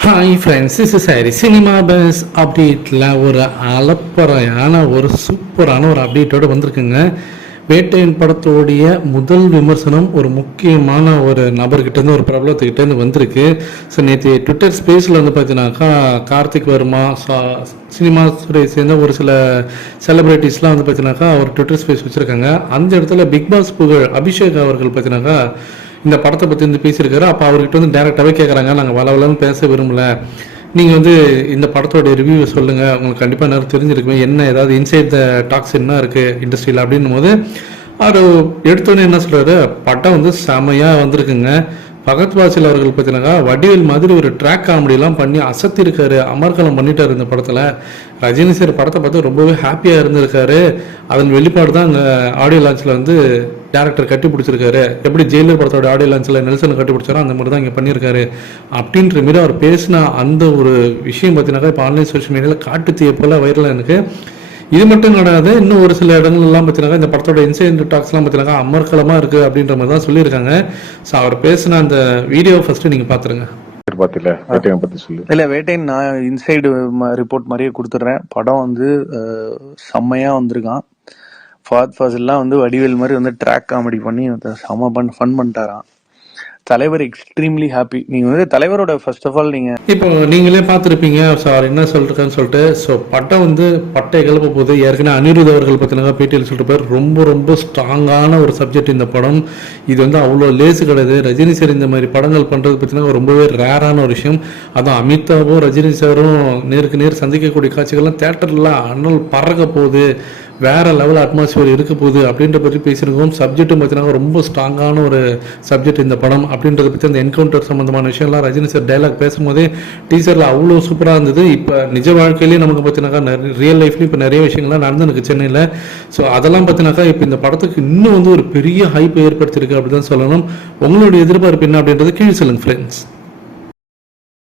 Hi friends is sorry cinema buzz அப்டேட்டில் ஒரு அலப்பறையான ஒரு சூப்பரான ஒரு அப்டேட்டோடு வந்திருக்குங்க. வேட்டையன் படத்தோடைய முதல் விமர்சனம் ஒரு முக்கியமான ஒரு நபர்கிட்டேருந்து ஒரு பிரபலத்துக்கிட்டேருந்து வந்திருக்கு. ஸோ நேற்று ட்விட்டர் ஸ்பேஸில் வந்து பார்த்தீங்கன்னாக்கா கார்த்திக் வர்மா சா- சினிமா துறையை சேர்ந்த ஒரு சில செலிப்ரிட்டிஸ்லாம் வந்து பார்த்தீங்கன்னாக்கா அவர் ட்விட்டர் ஸ்பேஸ் வச்சுருக்காங்க. அந்த இடத்துல பிக் பாஸ் புகழ் அபிஷேக் அவர்கள் பார்த்தீங்கன்னாக்கா இந்த படத்தை பற்றி வந்து பேசியிருக்காரு. அப்போ அவர்கிட்ட வந்து டேரெக்டாகவே கேட்குறாங்க நாங்கள் வளவலன்னு பேச விரும்பல. நீங்கள் வந்து இந்த படத்தோட ரிவ்யூவை சொல்லுங்கள் உங்களுக்கு கண்டிப்பாக நேரம் தெரிஞ்சிருக்குமே. என்ன ஏதாவது இன்சைட் த டாக்ஸ் என்ன இருக்குது இண்டஸ்ட்ரியில் அப்படின்னும் போது அவர் எடுத்தோன்னே என்ன சொல்கிறாரு படம் வந்து செமையாக வந்திருக்குங்க. பகத் வாசில் அவர்கள் பார்த்தீங்கன்னா வடிவேல் மாதிரி ஒரு ட்ராக் காமெடிலாம் பண்ணி அசத்திருக்காரு. அமர்கலம் பண்ணிட்டார் இந்த படத்தில். ரஜினி சார் படத்தை பார்த்து ரொம்பவே ஹாப்பியாக இருந்திருக்காரு. அதன் வெளிப்பாடு தான் அங்கே ஆடியோ லான்ச்சில் வந்து டேரக்டர் கட்டி பிடிச்சிருக்காரு எப்படி ஜெயிலர் படத்தோட ஆடியோ லான்ச்சில் நெல்சன் கட்டி பிடிச்சாரோ அந்த மாதிரி தான் இங்கே பண்ணியிருக்காரு. அப்படின்ற மாரி அவர் பேசின அந்த ஒரு விஷயம் பார்த்தீங்கன்னாக்கா இப்போ ஆன்லைன் சோஷியல் மீடியாவில் காட்டு தீய போல வைரலாக எனக்கு இது மட்டும் கிடையாது இன்னும் ஒரு சில இடங்கள்லாம் பார்த்தீங்கன்னா இந்த படத்தோட இன்சிடென்ட் டாக்ஸ்லாம் பார்த்தீங்கன்னா அமர்க்கலமாக இருக்குது அப்படின்ற மாதிரி தான் சொல்லியிருக்காங்க. ஸோ அவர் பேசின அந்த வீடியோ ஃபஸ்ட்டு நீங்கள் பார்த்துருங்க. எதிர்பார்த்தில வேட்டையன் பத்தி சொல்லு. இல்ல வேட்டைன் நான் இன்சைடு ரிப்போர்ட் மாதிரியே கொடுத்துட்றேன். படம் வந்து செம்மையா வந்திருக்கான். ஃபாத் ஃபாசில்லாம் வந்து வடிவேல் மாதிரி வந்து ட்ராக் காமெடி பண்ணி செம செம்ம ஃபன் பண்ணிட்டாராம். தலைவர் எக்ஸ்ட்ரீம்லி ஹாப்பி நீங்க வந்து தலைவரோட ஃபர்ஸ்ட் ஆஃப் ஆல் நீங்க இப்போ நீங்களே பார்த்துருப்பீங்க சார் என்ன சொல்லிருக்கான்னு சொல்லிட்டு. ஸோ பட்டம் வந்து பட்டை கிளப்ப போகுது ஏற்கனவே அனிருத் அவர்கள் பார்த்தீங்கன்னா பேட்டியில் சொல்லிட்டு போய் ரொம்ப ரொம்ப ஸ்ட்ராங்கான ஒரு சப்ஜெக்ட் இந்த படம். இது வந்து அவ்வளோ லேசு கிடையாது. ரஜினி சார் இந்த மாதிரி படங்கள் பண்ணுறது பார்த்தீங்கன்னா ரொம்பவே ரேரான ஒரு விஷயம். அதுவும் அமிதாவும் ரஜினி சாரும் நேருக்கு நேர் சந்திக்கக்கூடிய காட்சிகள்லாம் தேட்டரில் அண்ணல் பறக்க போகுது. வேறு லெவல் அட்மாஸ்ஃபியர் இருக்க போகுது அப்படின்ற பற்றி பேசியிருக்கோம். சப்ஜெக்ட்டும் பார்த்தீங்கன்னா ரொம்ப ஸ்ட்ராங்கான ஒரு சப்ஜெக்ட் இந்த படம் அப்படின்றத பற்றி அந்த என்கவுண்டர் சம்மந்தமான விஷயம்லாம் ரஜினி சார் டைலாக் பேசும்போதே டீச்சரில் அவ்வளோ சூப்பராக இருந்தது. இப்போ நிஜ வாழ்க்கையிலேயே நமக்கு பார்த்தீங்கன்னாக்கா ரியல் லைஃப்லேயும் இப்போ நிறைய விஷயங்கள்லாம் நடந்துருக்கு சென்னையில். ஸோ அதெல்லாம் பார்த்தீங்கன்னாக்கா இப்போ இந்த படத்துக்கு இன்னும் வந்து ஒரு பெரிய ஹைப் ஏற்படுத்தியிருக்கு அப்படி தான் சொல்லணும். உங்களுடைய எதிர்பார்ப்பு என்ன அப்படின்றது கீழ் சொல்லுங்க ஃப்ரெண்ட்ஸ்